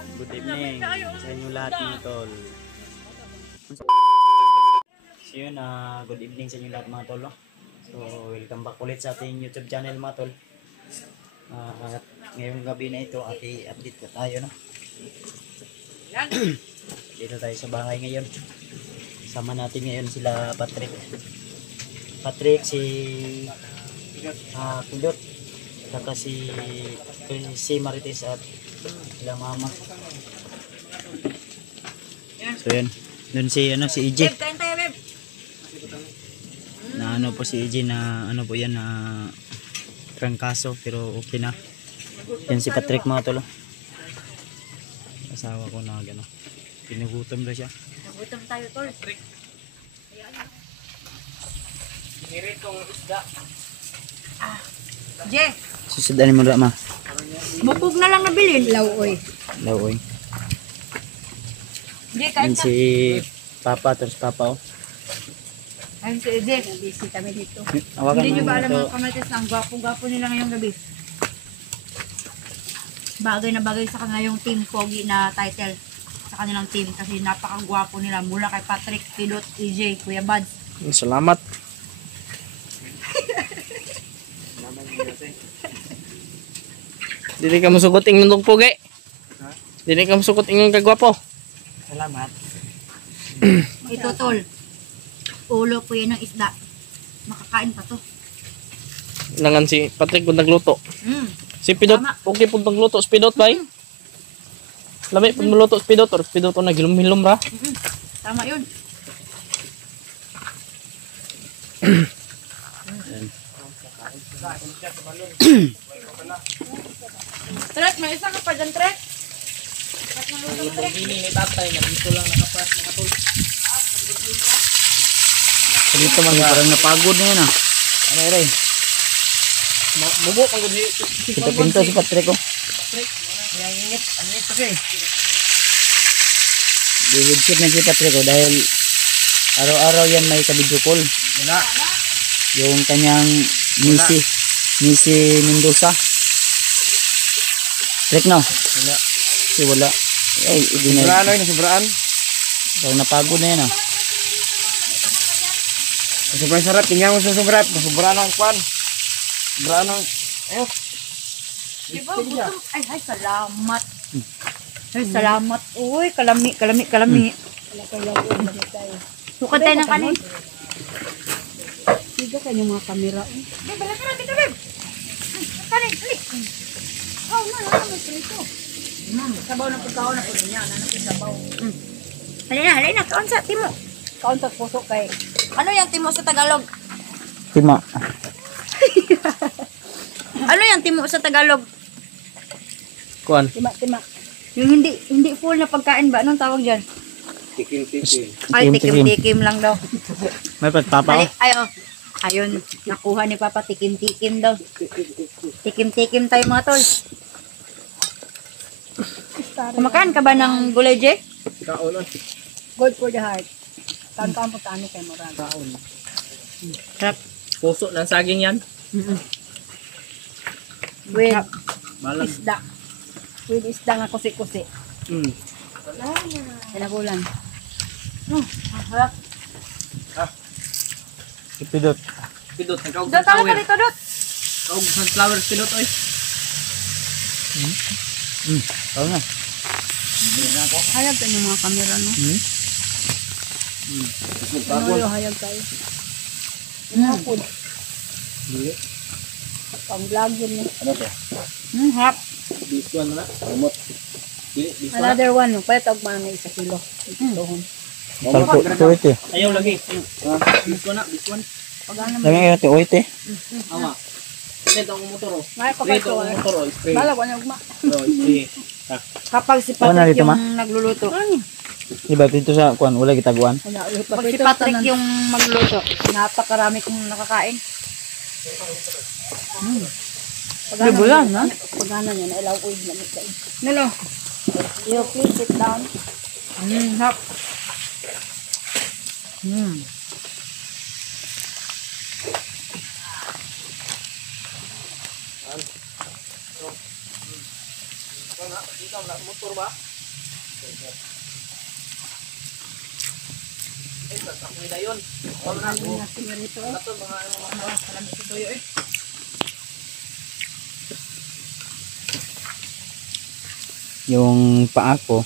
Good evening sa inyo lahat mga tol. So yun, good evening sa inyo lahat mga tol. No? So welcome back ulit sa ating YouTube channel mga tol. At ngayong gabi na ito, update ko tayo. No? Dito tayo sa bahay ngayon. Sama natin ngayon sila Patrick. Patrick, si Pindot, saka si Marites at sila mama. So yan, dun si EJ. Na ano po si EJ na ano po yan na trangkaso pero okay na. Yan si Patrick mga tolo. Asawa ko na gano. Pinugutom na siya. Nagutom tayo tol. Patrick. Nirit kong isda. Je. Susudanin mo ma. Bukog na lang nabilin. Lawoy. Lawoy. Je, kain ka. Si Papa, terus Papa oh. Ayun si Je, busy kami dito. Hindi nyo ba alam mga kamatis na ang gwapo-gwapo nila ngayong gabi? Bagay na bagay sa kanila yung Team Pogi na title sa kanilang team kasi napakagwapo nila mula kay Patrick, Pilot, EJ, Kuya Buds. Salamat. Dili ka musukot ingong pugi. Dili ka musukot ingong kagwapo. Salamat. Ito tol. Ulo po yan ng isda. Makakain pa to. Langan si Patrick pud nagluto. Si Pidot, Tama. okay pud nagluto. Spidot bay. Lami pud magluto Spidot or Spidot na gilum-hilum ra. Tama yun. Trek, may isa ka pa dyan, Trek. Ini ni tatay na dito lang nakapas nakatul. Dito parang napagod na yan Ano rin? Mubo pang gud Pinto si Patrick oh. Yang ingit, angit kasi. Di-headset na si Patrick oh dahil araw-araw yan may ka-video call. Wala. Yung kanyang Missy Mendoza. Patrick no? Wala. Si wala. Ay, hindi na. Sobraan oy, sobraan. Parang napagod na yan Sobrang sarap, tingnan mo sa sobrat, sobraan ang kwan. Sobraan ang ayo. Diba, gutom? Ay, salamat. Ay, salamat. Uy, kalami. Sukat tayo ng kanin. Siga kayo mga kamera. Ay, bala ka dito, babe. Kanin, alik. Oh, naman ito. Sabaw na pagkaon na po niya. Sabaw. Halina, kaon sa timo. Kaon sa puso kay. Ano yung timo sa Tagalog? Timo. Ano yung timo sa Tagalog? Kwan. Tima. Yung hindi full na pagkain ba? Anong tawag dyan? Tikim. Ay, tikim lang daw. May Papa oh. Ay, oh. Ayun, nakuha ni Papa, tikim daw. Tikim tayo mga tol. Kumakain ka ba ng gulay, Je? Kaon on. Good for the heart. Kaon po tayo kay Morag. Kaon. Sarap. Puso ng saging yan. With Malag. isda. With isda nga kusi-kusi. Sinabulan. Harap. Ipidot. Pidot, nakaog Dot, tawag ka dito, Dot. Kaog sunflower pidot oy. Oo nga. Hayag ka yung mga kamera, no? Ano hayag kayo? Hapon. Pang-vlog yun, no? Ano to? Harap. This one na. Remote. This one. Another one, no? Pwede tawag mga 1 kilo. Itohon. Tuwite. Ayaw lagi. This one na, this one. Pagana mo. Dami nga tuwite. Awa. Ito ang motor oh. Ngay, Ito kapag ang motor oh. Spray. Balag, wala ugma. Oh, spray. Kapag si Ano na Patrick dito, ma? yung nagluluto. Diba dito sa kuan wala gitaguan. Kapag si Patrick yung magluluto, napakarami kong nakakain. Libulan, ha? Pagana niya, nailaw ko yung lamit kayo. Nalo. You please sit down. Hap. Motor ba? Yung paa ko,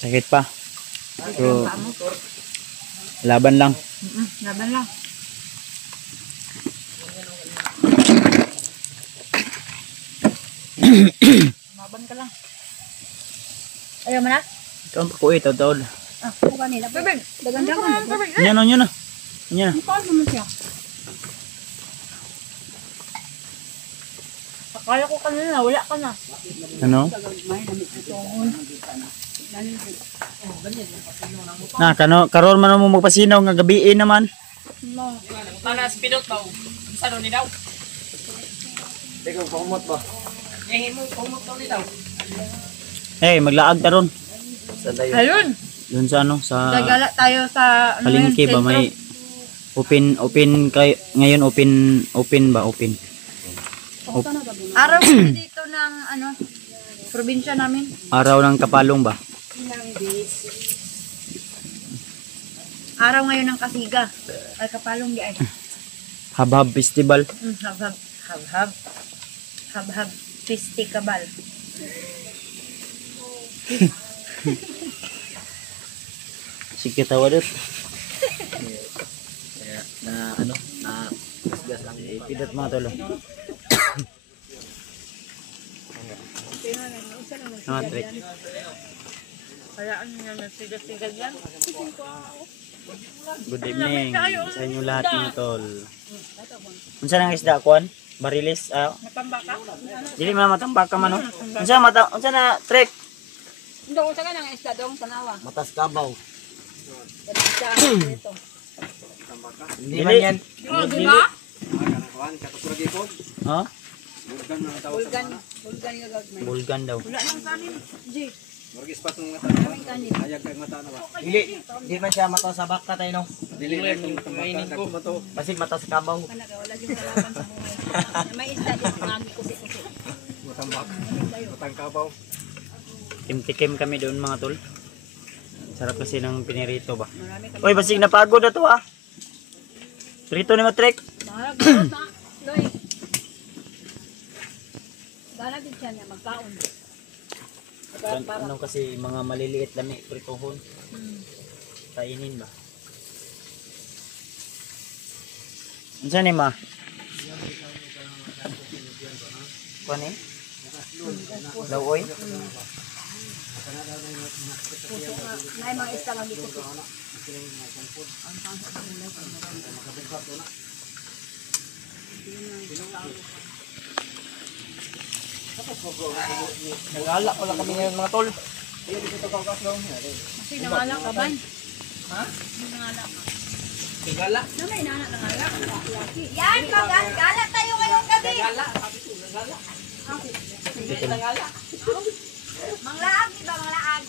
sakit pa. So, laban lang. Laban lang. Laban ka lang. Ayaw mo na? Ito ang pakuwi, taod-taod. Ah, buka nila. Bebek, daganda ka na. Yan o, yun na. Yan na. Paano mo siya? Akala ko kanina, wala ka na. Ano? Na, karon man mo magpasinaw nga gabiin naman. No. Tanas pidot ba? Sa ni daw. Teka, pakumot ba? Yahin mo kumot ni daw. Eh, maglaag taron. Ayun. Doon sa ano, sa Gagala tayo sa ano palengke ba, may open kay ngayon, open ba, open. araw kasi dito ng ano, probinsya namin. Araw ng kapalong ba? Araw ngayon ng Kasiga. Ay, kapalong di ay. Habhab Festival. Habhab. Habhab. Habhab. Festikabal. Sige, tawa dito. Na ano, na gas lang. Pidot mga tolo. Mga trick. Kaya ano nga nagsigas-sigas yan? Good evening sa inyo lahat mga tol. Unsa nang isda kuan? Barilis. Matambaka? Dili man matambaka man no. Unsa na trek? Hindi ko saka ng isda dong tanawa. Matas kabaw. Isda dito. Hindi man yan. Di ba? Ha? Bulgan. Bulgan yung gagmay. Bulgan daw. Wala nang kanin. G. Maraming kanin. Hindi man siya mata sa baka tayo no. Dili mainin ko. Basig mata sa kabaw. Wala gyud kalaban sa buhay. May isda dito ngagi kusi-kusi. Tim-tikim kami doon mga tol. Sarap kasi ng pinirito ba. Marami kami. Oy, basig napagod na to ha. Prito ni mo trek. Marag na. Loy. Dala din siya niya magkaon. Ano kasi mga maliliit lami pritohon. Kainin ba? Unsa ni ma? Kuan ni? Lawoy? Nay mga isda nga dito. Nagala ko lang kami ngayon mga tol. Kasi nangala ka ba? Ha? Nangala ka. Gala. Namay nana nangala. Yan, gala tayo ngayong gabi. Gala, sabi ko gala. Gala. Manglaag, di ba manglaag?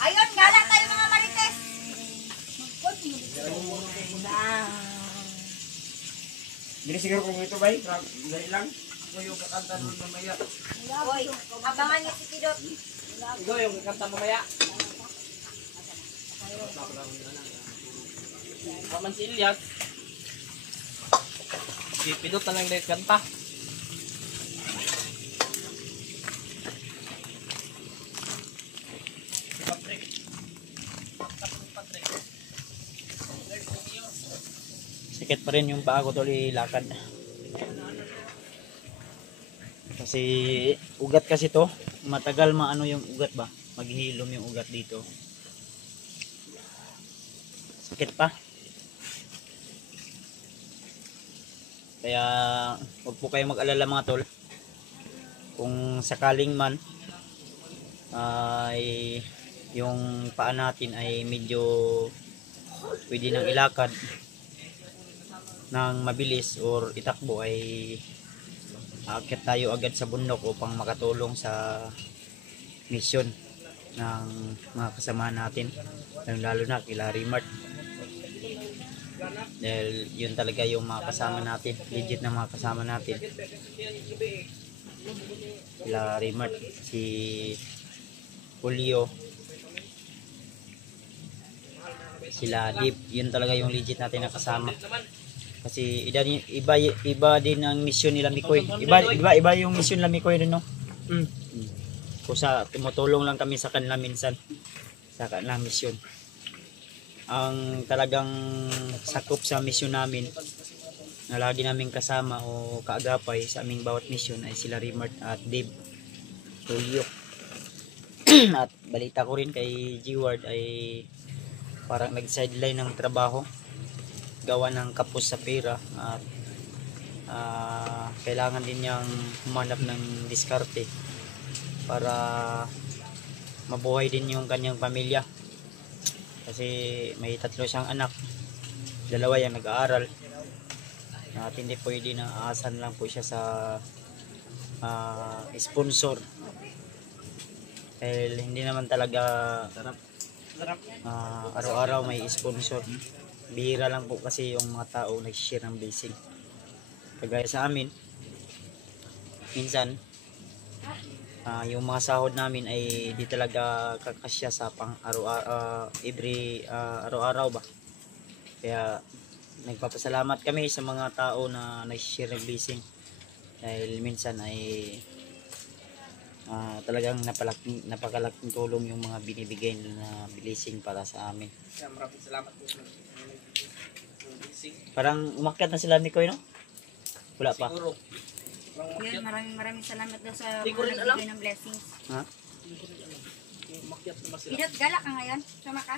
Ayun, gala tayo mga marites. Hindi siguro kung ito bay, dali lang. Ikaw yung kakanta nun mamaya. Hoy, abangan niyo si Kidot. Ikaw yung kanta mamaya. Paman si Ilyas. Pidot na lang dahil kanta. Sikit pa rin yung paa ko tol ilakad. Kasi ugat kasi to, matagal maano yung ugat ba? Maghilom yung ugat dito. Sakit pa. Kaya huwag po kayong mag-alala mga tol. Kung sakaling man ay yung paa natin ay medyo pwede nang ilakad ng mabilis or itakbo, ay aakyat tayo agad sa bundok upang makatulong sa mission ng mga kasama natin, lalo na kila Rimart. Dahil yun talaga yung mga kasama natin, legit na mga kasama natin. Sila Rimart, si Julio, sila Deep, yun talaga yung legit natin na kasama. Kasi iba din ang mission nila Mikoy. Iba yung mission nila Mikoy rin, no? Kusa tumutulong lang kami sa kanila minsan sa kanilang mission. Ang talagang sakop sa mission namin na lagi naming kasama o kaagapay sa aming bawat mission ay sila Rimart at Dave Julio. At balita ko rin kay G-Ward ay parang nag-sideline ng trabaho gawa ng kapos sa pera at kailangan din niyang humanap ng diskarte para mabuhay din yung kanyang pamilya. Kasi may 3 siyang anak, 2 yung nag-aaral, at hindi pwede na aasan lang po siya sa sponsor. Dahil hindi naman talaga araw-araw may sponsor. Bihira lang po kasi yung mga tao nag-share ng blessing. Kagaya sa amin, minsan yung mga sahod namin ay di talaga kakasya sa pang araw-araw ba. Kaya nagpapasalamat kami sa mga tao na nag-share ng blessing. Dahil minsan ay talagang napakalaking tulong yung mga binibigay na blessing para sa amin. Maraming salamat po. Parang umakyat na sila ni Koy, no? Wala pa. Siguro. Yun, maraming salamat daw sa Di ko rin mga alam. nagbigay ng blessings. Ha? Umakyat naman sila. Pidot, gala ka ngayon? Sama ka?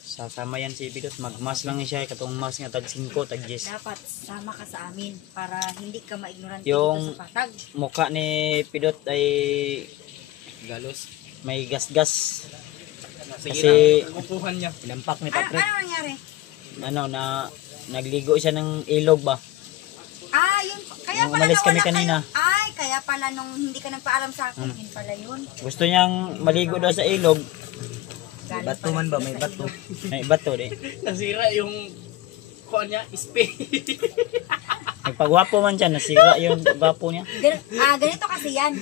Sasama yan si Bidot. Magmas lang siya. Katong mas nga tag 5, tag 10. Dapat sama ka sa amin para hindi ka maignorante Yung- dito sa patag. Mukha ni Pidot ay Galos. may gas-gas. Sige Kasi na, nagupuhan niya. inampak ni Ano Patrick. nangyari? Ano na nagligo siya ng ilog ba? Yun. Kaya Nung pala umalis kami nawala kanina. kayo. Ay, kaya pala nung hindi ka nagpaalam sa akin, yun pala yun. Gusto niyang maligo daw sa ilog. Galing Bato pala man ba? sila May sa bato. ilog. May bato di. Nasira yung kuha niya, ispe. Nagpagwapo man siya. Nasira yung gwapo niya. Ganito kasi yan.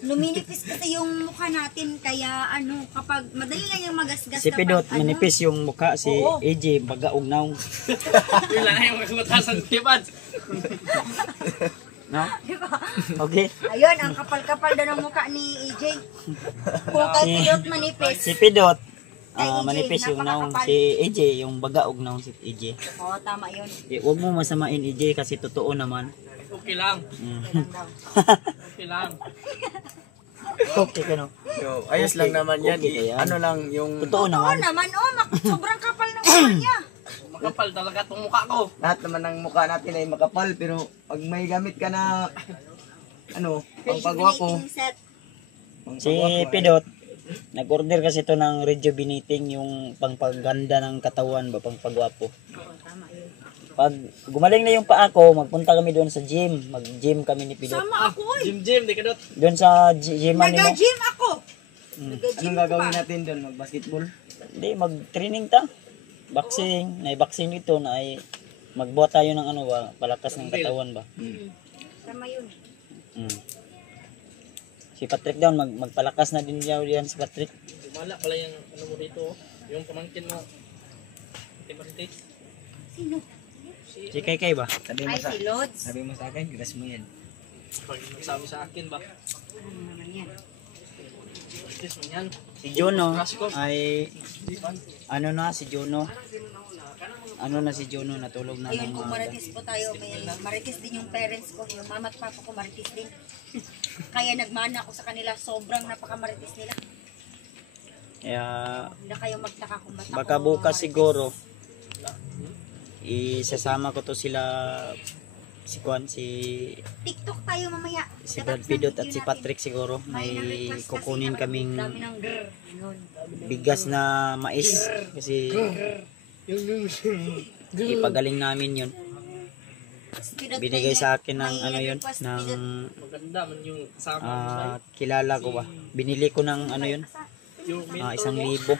Luminipis kasi yung mukha natin, kaya kapag madali lang yung magasgas Si Pidot, kapag, manipis yung mukha. Si Oo. AJ, baga-ugnaw. Yun lang yung magmatasan ni Pads. No? Diba? Okay. Ayun, ang kapal-kapal daw ng mukha ni AJ. Kung kay Pidot manipis. Si Pidot, Ay, AJ, manipis yung naong. napakakapal. Si AJ, yung baga-ugnaw si AJ. Oo, tama yun. Huwag mo masamain AJ kasi totoo naman. Okay lang. Okay lang daw. Okay lang. Okay ka no? Yo, ayos lang naman yan. Okay yan. Ano lang yung Totoo Oo naman. naman, sobrang kapal ng mukha niya. Makapal talaga itong mukha ko. lahat naman ng mukha natin ay makapal, pero pag may gamit ka na pangpagwapo, Rejuvenating set. Si Pidot, nag-order kasi ito ng rejuvenating yung pangpaganda ng katawan ba, pangpagwapo. Oo, tama yun. Pag gumaling na yung paa ko, magpunta kami doon sa gym. Mag-gym kami ni Pidot. Sama ako eh. Jim, di ka dot. Doon sa gym mo. Nag-gym ako. Nag-gym anong gagawin pa. natin doon? Mag-basketball? Hindi, mag-training ta. Boxing. Boxing dito na ay magbuhat tayo ng palakas ng katawan ba. Tama yun. Mm. Si Patrick daw, magpalakas na din diyan si Patrick. Gumala pala yung mo dito. Yung pamangkin mo. Timothy. Sino? Si Kay ba? Sabi mo Ay, sa si Lods. sabi mo sa akin, giras mo yan. Pag nagsabi sa akin ba? Ano naman yan? Practice mo yan. Si Jono ay si Jono. Si Jono natulog na Ayun, ng kung mga maritis po tayo, maritis din yung parents ko, yung mama at papa ko maritis din. Kaya nagmana ako sa kanila, sobrang napakamaritis nila. kaya Hindi na kayo magtaka kung ba't baka ako bukas maritis. siguro isasama ko to sila si TikTok tayo mamaya. Brad Pidot at si Patrick siguro may nag-request kasi kukunin na kaming dami ng grr. Yun. bigas na mais kasi ipagaling namin yun. Pidot Binigay may- sa akin ng may yun request, ng Pidot. Maganda man yung kasama mo. kilala ko ba, binili ko ng yun, Yung mentor 1,000 mo. libo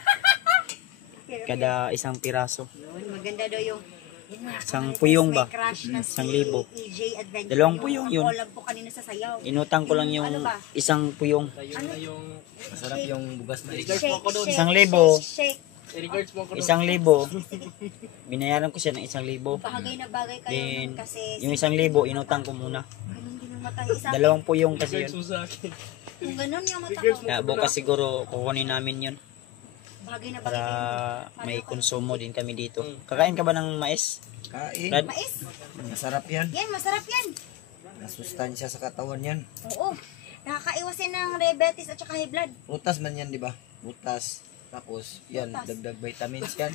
kada isang piraso. Yun, maganda daw yung Isang puyong ba? May crush na si 1,000. EJ Adventure. Dalawang puyong yun. Collab po kanina sa sayaw. Inutang ko lang yung Ano ba? isang puyong. Masarap yung bugas na Shake, shake, 1,000. shake. I-regards mo ako. 1,000. Binayaran ko siya ng 1,000. Bagay na bagay kayo Then, nun kasi yung 1,000, inutang ko muna. ganun din ang mata. Isa, Dalawang puyong kasi yun. kung ganun yung mata ko, Kaya bukas siguro kukunin namin yun bagay na para bagay. may konsumo din kami dito. Kakain ka ba ng mais? Kain. Brad? Mais, Masarap yan. yan, masarap yan. Nasustansya sa katawan yan. Oo. Nakakaiwasin ng diabetes at saka high blood. Prutas man yan, di ba? Prutas. Tapos, yan, Prutas. dagdag vitamins yan.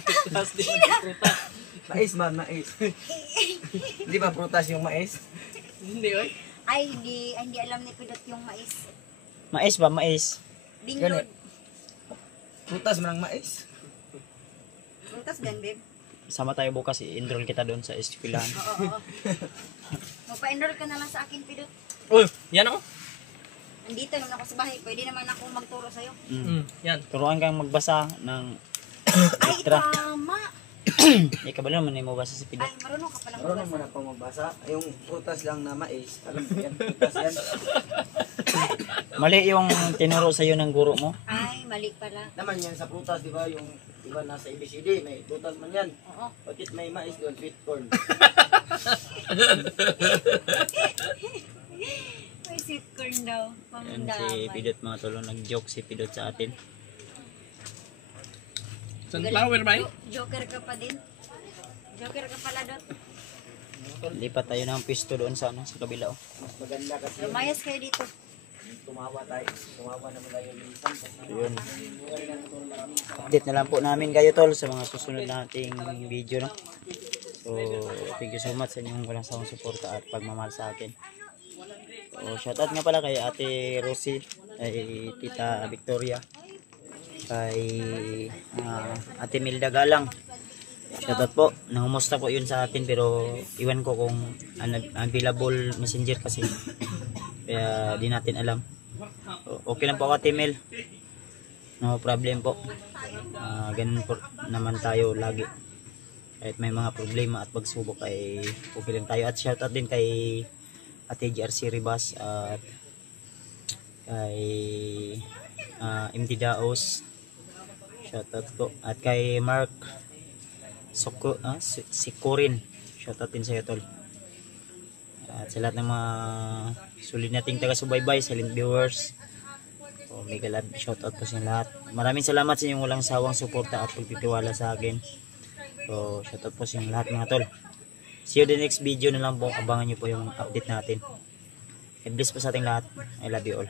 Mais man, mais. Di ba prutas yung mais? Hindi, oy. Ay, hindi alam ni Pidot yung mais. Mais ba? Mais. Dinglod. Prutas man ang mais. Prutas gandin. Sama tayo bukas, i-enroll kita doon sa eskwelahan. Oo, oo. Magpa-enroll ka na lang sa akin, Pidot. Uy, yan ako. Nandito naman ako sa bahay. Pwede naman ako magturo sa'yo. Yan. Turuan kang magbasa ng Ay, letra. tama. Hindi ka ba naman mo basa sa pidot? Ay, marunong ka palang Marunong mo magbasa. na pang magbasa. Yung prutas lang na mais. Alam mo yan, prutas yan. Mali yung tinuro sa'yo ng guro mo. Ay, mali pala. Naman yan sa prutas, di ba? Yung iba nasa ABCD, may prutas man yan. Oo. Bakit may mais doon? Sweet corn. May sweet corn daw. Yan si Pamandamay. Pidot mga tolo. Nag-joke si Pidot sa atin. Sunflower ba? Joker ka pa din. Joker ka pala, Dot. Lipat tayo ng pisto doon sa ano, sa kabila. Oh. Mas maganda kasi Lumayas kayo dito. tumawa tayo. Tumawa naman tayo minsan. Yun. Update na lang po namin kayo tol sa mga susunod nating video. No? So, thank you so much sa inyong walang sawang suporta at pagmamahal sa akin. So, shoutout nga pala kay Ate Rosie, kay Tita Victoria, kay Ate Milda Galang. Shoutout po. Nangumusta po yun sa atin pero iwan ko kung available messenger kasi. Kaya di natin alam. Okay lang po ako, Ate Mel. No problem po. Ganun po naman tayo lagi. Kahit may mga problema at pagsubok ay okay lang tayo. At shoutout din kay Ate JRC Ribas at kay MD Daos. Shoutout po. At kay Mark Sikurin. Shoutout din sa iyo, tol. At sa lahat ng mga sulit nating taga-subaybay, silent viewers. So, mega love, shoutout po sa inyo lahat. Maraming salamat sa inyong walang sawang suporta at pagtitiwala sa akin. So, shoutout po sa inyong lahat mga tol. See you the next video na lang po. Abangan nyo po yung update natin. God bless po sa ating lahat. I love you all.